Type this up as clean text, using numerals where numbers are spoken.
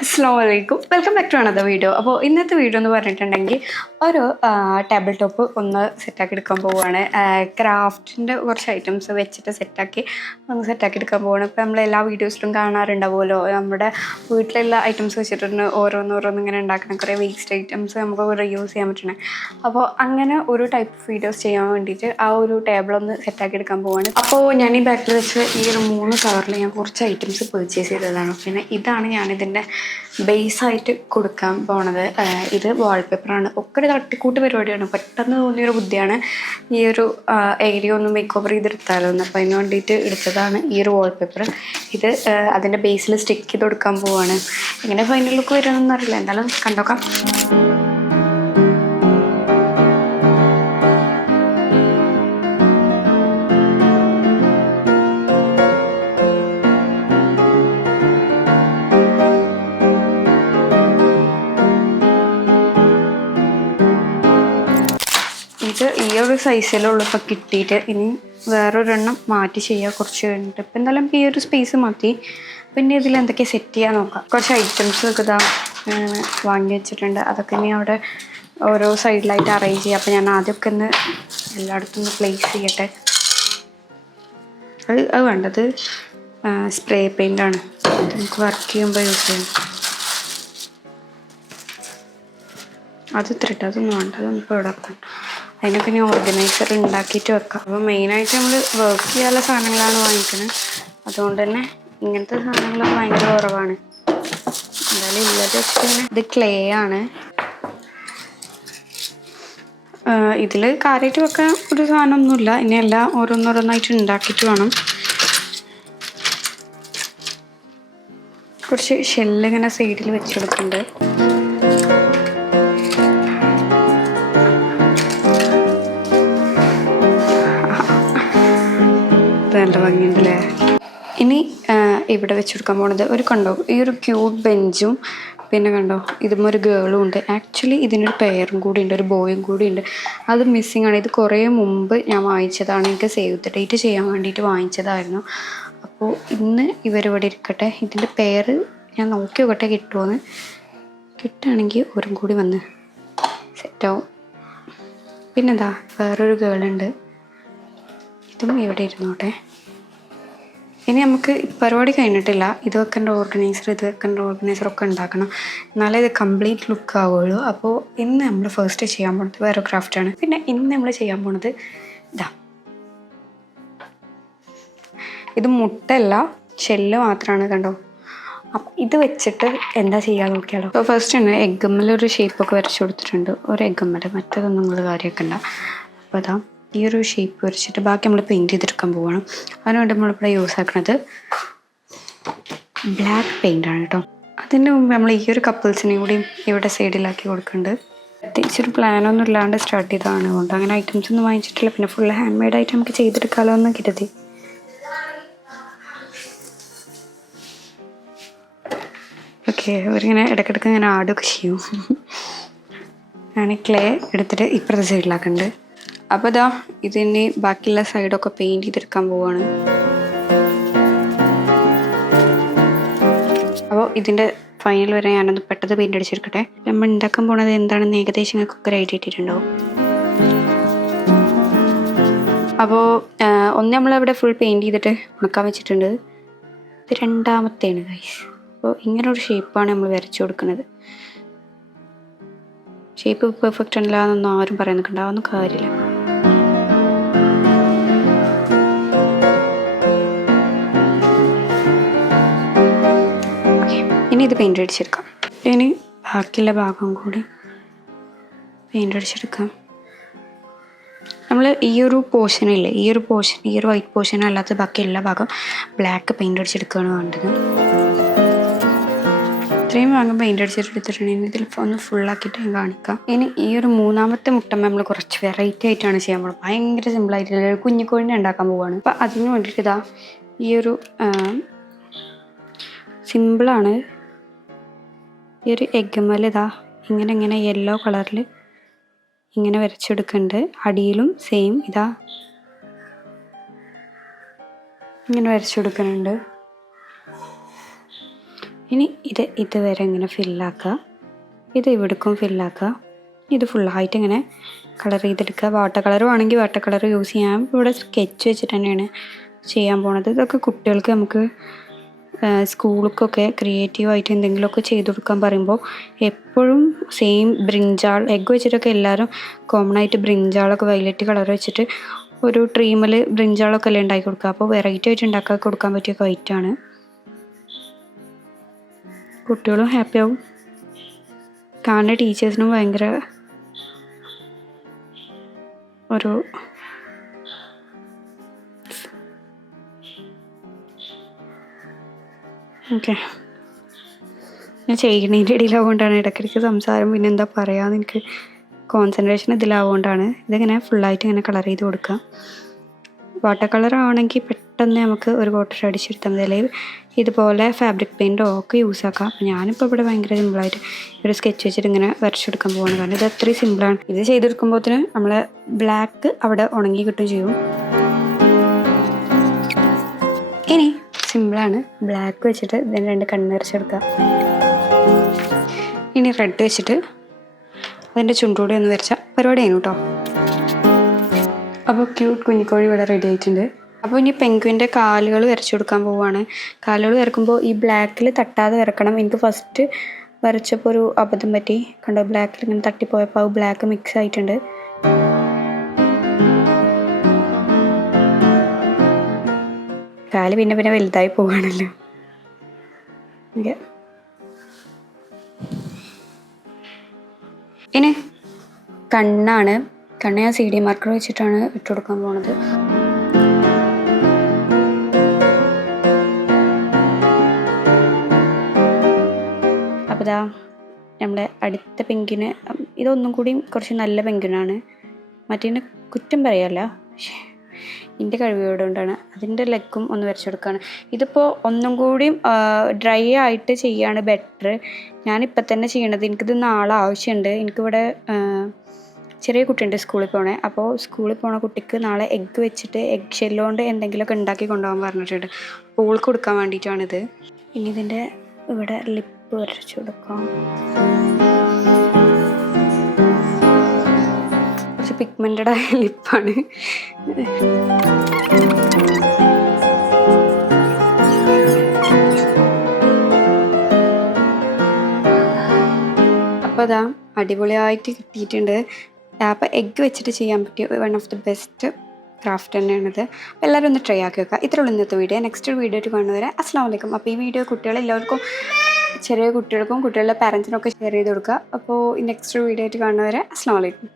അസ്സലാമലൈക്കും, welcome back to another video. അപ്പോൾ ഇന്നത്തെ വീഡിയോ എന്ന് പറഞ്ഞിട്ടുണ്ടെങ്കിൽ ഒരു ടേബിൾ ടോപ്പ് ഒന്ന് സെറ്റാക്കി എടുക്കാൻ പോവുകയാണ്. ക്രാഫ്റ്റിൻ്റെ കുറച്ച് ഐറ്റംസ് വെച്ചിട്ട് ഒന്ന് സെറ്റാക്കി എടുക്കാൻ പോവുകയാണ്. ഇപ്പോൾ നമ്മൾ എല്ലാ വീഡിയോസിലും കാണാറുണ്ടാവുമല്ലോ, നമ്മുടെ വീട്ടിലുള്ള ഐറ്റംസ് വെച്ചിട്ടുണ്ട് ഓരോന്നോരോന്ന് ഇങ്ങനെ ഉണ്ടാക്കുന്ന കുറേ വേസ്റ്റ് ഐറ്റംസ് നമുക്ക് റീയൂസ് ചെയ്യാൻ പറ്റണേ. അപ്പോൾ അങ്ങനെ ഒരു ടൈപ്പ് ഓഫ് വീഡിയോസ് ചെയ്യാൻ വേണ്ടിയിട്ട് ആ ഒരു ടേബിളൊന്ന് സെറ്റാക്കി എടുക്കാൻ പോവുകയാണ്. അപ്പോൾ ഞാൻ ഈ ബാക്കിൽ വെച്ച് ഈ ഒരു 3 കവറിൽ ഞാൻ കുറച്ച് ഐറ്റംസ് പർച്ചേസ് ചെയ്തതാണ്. പിന്നെ ഇതാണ് ഞാനിതിൻ്റെ ബേസായിട്ട് കൊടുക്കാൻ പോണത്. ഇത് വാൾപേപ്പറാണ്. ഒക്കെ ഒരു തട്ടിക്കൂട്ട് പരിപാടിയാണ്. പെട്ടെന്ന് തോന്നിയൊരു ബുദ്ധിയാണ് ഈ ഒരു ഏരിയ ഒന്ന് മേക്ക് ഓവർ ചെയ്തെടുത്താലോ എന്ന്. അപ്പോൾ അതിന് വേണ്ടിയിട്ട് എടുത്തതാണ് ഈ ഒരു വാൾപേപ്പർ. ഇത് അതിൻ്റെ ബേസിൽ സ്റ്റിക്ക് ചെയ്ത് കൊടുക്കാൻ പോവാണ്. എങ്ങനെ ഫൈനൽ ലുക്ക് വരുമെന്നൊന്നും അറിയില്ല, എന്തായാലും കണ്ടോക്കാം. ഇത് ഈ ഒരു സൈസിലുള്ള ഇപ്പോൾ കിട്ടിയിട്ട് ഇനി വേറൊരെണ്ണം മാറ്റി ചെയ്യുക കുറച്ച് കഴിഞ്ഞിട്ട്. ഇപ്പം എന്തായാലും ഈ ഒരു സ്പേസ് മതി. പിന്നെ ഇതിൽ എന്തൊക്കെ സെറ്റ് ചെയ്യാൻ നോക്കാം. കുറച്ച് ഐറ്റംസ് ഒക്കെ ഇതാ വാങ്ങി വെച്ചിട്ടുണ്ട്. അതൊക്കെ ഇനി അവിടെ ഓരോ സൈഡിലായിട്ട് അറേഞ്ച് ചെയ്യാം. അപ്പോൾ ഞാൻ ആദ്യമൊക്കെ ഒന്ന് എല്ലായിടത്തും ഒന്ന് പ്ലേസ് ചെയ്യട്ടെ. അത് വേണ്ടത് സ്പ്രേ പെയിൻ്റാണ്. നമുക്ക് വർക്ക് ചെയ്യുമ്പോൾ യൂസ് ചെയ്യാം. അത് ഇത്തിരിട്ട് അതൊന്നും വേണ്ട, അതൊന്നും ഇപ്പോൾ ഇവിടെ വെക്കാം. അതിനൊക്കെ ഞാൻ ഓർഗനൈസർ ഉണ്ടാക്കിയിട്ട് വെക്കാം. അപ്പോൾ മെയിനായിട്ട് നമ്മൾ വർക്ക് ചെയ്യാനുള്ള സാധനങ്ങളാണ് വാങ്ങിക്കുന്നത്. അതുകൊണ്ട് തന്നെ ഇങ്ങനത്തെ സാധനങ്ങളൊക്കെ ഭയങ്കര കുറവാണ്. എന്തായാലും ഇല്ലത് വെച്ചിട്ട് ഇത് ക്ലേ ആണ്. ഇതിൽ കാര്യമായിട്ട് വെക്കാൻ ഒരു സാധനമൊന്നുമില്ല. ഇനി എല്ലാം ഓരോന്നോരോന്നായിട്ട് ഉണ്ടാക്കിയിട്ട് വേണം. കുറച്ച് ഷെല്ലിങ്ങനെ സൈഡിൽ വെച്ചെടുക്കുന്നുണ്ട്. നല്ല ഭംഗിയുണ്ടല്ലേ. ഇനി ഇവിടെ വെച്ചെടുക്കാൻ പോണത് കണ്ടോ ഈ ഒരു ക്യൂട്ട് ബെഞ്ചും പിന്നെ കണ്ടോ ഇതും ഒരു ഗേളും ഉണ്ട്. ആക്ച്വലി ഇതിനൊരു പെയറും കൂടി ഉണ്ട്, ഒരു ബോയും കൂടി ഉണ്ട്. അത് മിസ്സിങ് ആണ്. ഇത് കുറേ മുമ്പ് ഞാൻ വാങ്ങിച്ചതാണ്. എനിക്ക് സേവ് ദ ഡേറ്റ് ചെയ്യാൻ വേണ്ടിയിട്ട് വാങ്ങിച്ചതായിരുന്നു. അപ്പോൾ ഇന്ന് ഇവരിവിടെ ഇരിക്കട്ടെ. ഇതിൻ്റെ പെയർ ഞാൻ നോക്കി നോക്കട്ടെ കിട്ടുമോയെന്ന്. കിട്ടുകയാണെങ്കിൽ ഓരും കൂടി വന്ന് സെറ്റാവും. പിന്നെന്താ വേറൊരു ഗേളുണ്ട്. ഇതും ഇവിടെ ഇരുന്നോട്ടെ. ഇനി നമുക്ക് പരിപാടി കഴിഞ്ഞിട്ടില്ല. ഇത് വെക്കേണ്ട ഓർഗനൈസർ ഒക്കെ ഉണ്ടാക്കണം. എന്നാലേ ഇത് കംപ്ലീറ്റ് ലുക്ക് ആവുള്ളൂ. അപ്പോൾ ഇന്ന് നമ്മൾ ഫസ്റ്റ് ചെയ്യാൻ പോകുന്നത് വേറെ ക്രാഫ്റ്റാണ്. പിന്നെ ഇന്ന് നമ്മൾ ചെയ്യാൻ പോകുന്നത് ഇതാ. ഇത് മുട്ടല്ല, ഷെല്ല് മാത്രമാണ്. കണ്ടോ. അപ്പം ഇത് വെച്ചിട്ട് എന്താ ചെയ്യാൻ നോക്കിയാലോ. അപ്പോൾ ഫസ്റ്റ് തന്നെ എഗ്ഗമ്മലൊരു ഷേപ്പൊക്കെ വരച്ചു കൊടുത്തിട്ടുണ്ട്. ഒരു എഗ്ഗമ്മൽ, മറ്റേതൊന്നും നിങ്ങൾ കാര്യമാക്കണ്ട. അപ്പോൾ അതാ ഈ ഒരു ഷേപ്പ് വരച്ചിട്ട് ബാക്കി നമ്മൾ പെയിൻറ്റ് ചെയ്തെടുക്കാൻ പോവുകയാണ്. അതിനുവേണ്ടി നമ്മളിവിടെ യൂസ് ആക്കുന്നത് ബ്ലാക്ക് പെയിൻ്റാണ് കേട്ടോ. അതിൻ്റെ മുമ്പ് നമ്മൾ ഈ ഒരു കപ്പിൾസിനെയും കൂടി ഇവിടെ സൈഡിലാക്കി കൊടുക്കുന്നുണ്ട്. പ്രത്യേകിച്ചൊരു പ്ലാനൊന്നും ഇല്ലാണ്ട് സ്റ്റാർട്ട് ചെയ്തതാണ്. അതുകൊണ്ട് അങ്ങനെ ഐറ്റംസ് ഒന്നും വാങ്ങിച്ചിട്ടില്ല. പിന്നെ ഫുൾ ഹാൻഡ് മെയ്ഡായിട്ട് നമുക്ക് ചെയ്തെടുക്കാമല്ലോ എന്ന് കരുതി. ഓക്കെ, അവരിങ്ങനെ ഇടയ്ക്കിടയ്ക്ക് ഇങ്ങനെ ആടുകയൊക്കെ ചെയ്യും. ഞാൻ ക്ലേ എടുത്തിട്ട് ഇപ്പുറത്തെ സൈഡിലാക്കുന്നുണ്ട്. അപ്പോൾ ഇതാ ഇതിന് ബാക്കിയുള്ള സൈഡൊക്കെ പെയിൻറ്റ് ചെയ്തെടുക്കാൻ പോവുകയാണ്. അപ്പോൾ ഇതിൻ്റെ ഫൈനൽ വരെ ഞാനൊന്ന് പെട്ടെന്ന് പെയിൻറ്റ് അടിച്ചെടുക്കട്ടെ. നമ്മൾ ഉണ്ടാക്കാൻ പോണത് എന്താണെന്ന് ഏകദേശം നിങ്ങൾക്ക് ഒരു ഐഡിയ ഇട്ടിട്ടുണ്ടാവും. അപ്പോൾ ഒന്ന് നമ്മളവിടെ ഫുൾ പെയിൻറ്റ് ചെയ്തിട്ട് ഉണക്കാൻ വെച്ചിട്ടുണ്ട്. ഇത് രണ്ടാമത്തെയാണ് ഗൈസ്. അപ്പോൾ ഇങ്ങനൊരു ഷേപ്പാണ് നമ്മൾ വരച്ചു കൊടുക്കുന്നത്. ഷേപ്പ് പെർഫെക്റ്റ് അല്ല എന്നൊന്നും ആരും പറയാൻ നിൽക്കണ്ടാവുന്ന കാര്യമില്ല. ഇനി ഇത് പെയിൻ്റ് അടിച്ചെടുക്കാം. ഇനി ബാക്കിയുള്ള ഭാഗം കൂടി പെയിൻ്റ് അടിച്ചെടുക്കാം. നമ്മൾ ഈ ഒരു പോർഷനില്ലേ, ഈ ഒരു വൈറ്റ് പോർഷൻ അല്ലാത്ത ബാക്കി എല്ലാ ഭാഗം ബ്ലാക്ക് പെയിൻ്റ് അടിച്ചെടുക്കുകയാണ് വേണ്ടത്. ഇത്രയും ഭാഗം പെയിൻ്റ് അടിച്ചെടുത്തിട്ടുണ്ടെങ്കിൽ ഇതിൽ ഒന്ന് ഫുള്ളാക്കിയിട്ട് ഞാൻ കാണിക്കാം. ഇനി ഈ ഒരു മൂന്നാമത്തെ മുട്ടമ്മ നമ്മൾ കുറച്ച് വെറൈറ്റി ആയിട്ടാണ് ചെയ്യാൻ പോകുന്നത്. ഭയങ്കര സിമ്പിളായിട്ടുള്ള കുഞ്ഞിക്കോഴിനെ ഉണ്ടാക്കാൻ പോവുകയാണ്. അപ്പോൾ അതിന് വേണ്ടിയിട്ട് ഇതാ ഈ ഒരു സിമ്പിളാണ്. ഈ ഒരു എഗ്ഗമ്മൽ ഇതാ ഇങ്ങനെ യെല്ലോ കളറിൽ ഇങ്ങനെ വരച്ചെടുക്കുന്നുണ്ട്. അടിയിലും സെയിം ഇതാ ഇങ്ങനെ വരച്ചു കൊടുക്കുന്നുണ്ട്. ഇനി ഇതുവരെ ഇങ്ങനെ ഫില്ലാക്കുക, ഇത് ഇവിടേക്കും ഫില്ലാക്കുക. ഇത് ഫുള്ളായിട്ട് ഇങ്ങനെ കളർ ചെയ്തെടുക്കുക. വാട്ടർ കളറും ആണെങ്കിൽ വാട്ടർ കളർ യൂസ് ചെയ്യാം. ഇവിടെ സ്കെച്ച് വെച്ചിട്ട് തന്നെയാണ് ചെയ്യാൻ പോണത്. ഇതൊക്കെ കുട്ടികൾക്ക് നമുക്ക് സ്കൂളിലേക്കൊക്കെ ക്രിയേറ്റീവായിട്ട് എന്തെങ്കിലുമൊക്കെ ചെയ്ത് കൊടുക്കാൻ പറയുമ്പോൾ എപ്പോഴും സെയിം ബ്രിഞ്ചാൾ എഗ്ഗ് വെച്ചിട്ടൊക്കെ എല്ലാവരും കോമൺ ആയിട്ട് ബ്രിഞ്ചാളൊക്കെ വയലറ്റ് കളർ വെച്ചിട്ട് ഒരു ട്രീമിൽ ബ്രിഞ്ചാളൊക്കെ അല്ലേ ഉണ്ടാക്കി കൊടുക്കുക. അപ്പോൾ വെറൈറ്റി ആയിട്ട് ഉണ്ടാക്കി കൊടുക്കാൻ പറ്റിയ ഐറ്റമാണ്. കുട്ടികളും ഹാപ്പിയാവും, കാണുന്ന ടീച്ചേഴ്സിനും ഭയങ്കര ഒരു ഓക്കെ. ഞാൻ ചെയ്യണതിൻ്റെ ഇടയിലാവുകൊണ്ടാണ് ഇടയ്ക്കിടയ്ക്ക് സംസാരം, പിന്നെ എന്താ പറയുകയെന്ന് എനിക്ക് കോൺസെൻട്രേഷൻ ഇതിലാവുകൊണ്ടാണ്. ഇതിങ്ങനെ ഫുള്ളായിട്ട് ഇങ്ങനെ കളർ ചെയ്ത് കൊടുക്കുക. വാട്ടർ കളർ ആണെങ്കിൽ പെട്ടെന്ന് നമുക്ക് ഒരു കോട്ടർ അടിച്ചെടുത്താൽ മതി, അല്ലെങ്കിൽ ഇതുപോലെ ഫാബ്രിക് പെയിൻറ്റോ ഒക്കെ യൂസ് ആക്കാം. അപ്പോൾ ഞാനിപ്പോൾ ഇവിടെ ഭയങ്കര സിമ്പിളായിട്ട് ഒരു സ്കെച്ച് വെച്ചിട്ട് ഇങ്ങനെ വരച്ചെടുക്കാൻ പോവാണ്. കാരണം ഇത് അത്രയും സിമ്പിളാണ്. ഇത് ചെയ്തെടുക്കുമ്പോഴത്തേന് നമ്മളെ ബ്ലാക്ക് അവിടെ ഉണങ്ങി കിട്ടുകയും ചെയ്യും. ഇനി സിമ്പിളാണ്, ബ്ലാക്ക് വെച്ചിട്ട് ഇതിന് 2 കണ്ണ് വരച്ചെടുക്കുക. ഇനി റെഡ് വെച്ചിട്ട് അതിൻ്റെ ചുണ്ടൂടെ ഒന്ന് വരച്ചാൽ പരിപാടി ആയിരുന്നു കേട്ടോ. അപ്പോൾ ക്യൂട്ട് കുഞ്ഞിക്കോഴി ഇവിടെ റെഡി ആയിട്ടുണ്ട്. അപ്പോൾ ഇനി പെൻഗ്വിൻ്റെ കാലുകൾ വരച്ചു കൊടുക്കാൻ പോവുകയാണ്. കാലുകൾ വരക്കുമ്പോൾ ഈ ബ്ലാക്കിൽ തട്ടാതെ വരക്കണം. എനിക്ക് ഫസ്റ്റ് വരച്ചപ്പോൾ ഒരു അബദ്ധം പറ്റി, കണ്ടോ, ബ്ലാക്കിൽ ഇങ്ങനെ തട്ടിപ്പോയപ്പോൾ അത് ബ്ലാക്ക് മിക്സ് ആയിട്ടുണ്ട്. കാല് പിന്നെ വലുതായി പോവുകയാണല്ലോ. ഓക്കെ, ഇനി കണ്ണ് ഞാൻ CD മാർക്കർ വെച്ചിട്ടാണ് ഇട്ട് കൊടുക്കാൻ പോണത്. അപ്പോൾ ഇതാ നമ്മുടെ അടുത്ത പെൻഗ്വിന്, ഇതൊന്നും കൂടി കുറച്ച് നല്ല പെൻഗ്വിനാണ്. മറ്റേതിന് കുറ്റം പറയല്ല, എൻ്റെ കഴിവുകൊണ്ടാണ്. അതിൻ്റെ ലെഗും ഒന്ന് വരച്ചെടുക്കുകയാണ്. ഇതിപ്പോൾ ഒന്നും കൂടി ഡ്രൈ ആയിട്ട് ചെയ്യാണ് ബെറ്റർ. ഞാനിപ്പോൾ തന്നെ ചെയ്യണത്, എനിക്കിത് നാളെ ആവശ്യമുണ്ട്. എനിക്കിവിടെ ചെറിയ കുട്ടിയുണ്ട് സ്കൂളിൽ പോണേ. അപ്പോൾ സ്കൂളിൽ പോണ കുട്ടിക്ക് നാളെ എഗ്ഗ് വെച്ചിട്ട് എഗ് ഷെല്ലുകൊണ്ട് എന്തെങ്കിലുമൊക്കെ ഉണ്ടാക്കി കൊണ്ടുപോകാൻ പറഞ്ഞിട്ടുണ്ട്. അപ്പോൾ ഓൾക്ക് കൊടുക്കാൻ വേണ്ടിയിട്ടാണിത്. ഇനി ഇതിൻ്റെ ഇവിടെ ലിപ്പ് വരച്ചു കൊടുക്കാം. കുറച്ച് പിഗ്മെൻറ്റഡ് ആയ ലിപ്പാണ്. അപ്പോൾ അതാ അടിപൊളിയായിട്ട് കിട്ടിയിട്ടുണ്ട്. അപ്പോൾ എഗ്ഗ് വെച്ചിട്ട് ചെയ്യാൻ പറ്റിയ one of the best craft തന്നെയാണിത്. അപ്പോൾ എല്ലാവരും ഒന്ന് ട്രൈ ആക്കി വെക്കുക. ഇത്രയുള്ള ഇന്നത്തെ വീഡിയോ. നെക്സ്റ്റ് വീഡിയോ ആയിട്ട് കാണുന്നവരെ അസ്സലാമു അലൈക്കും. അപ്പോൾ ഈ വീഡിയോ കുട്ടികളെല്ലാവർക്കും, ചെറിയ കുട്ടികൾക്കും കുട്ടികളുടെ പാരൻസിനൊക്കെ ഷെയർ ചെയ്ത് കൊടുക്കുക. അപ്പോൾ നെക്സ്റ്റ് വീഡിയോ ആയിട്ട് കാണുന്നവരെ അസ്സലാമു അലൈക്കും.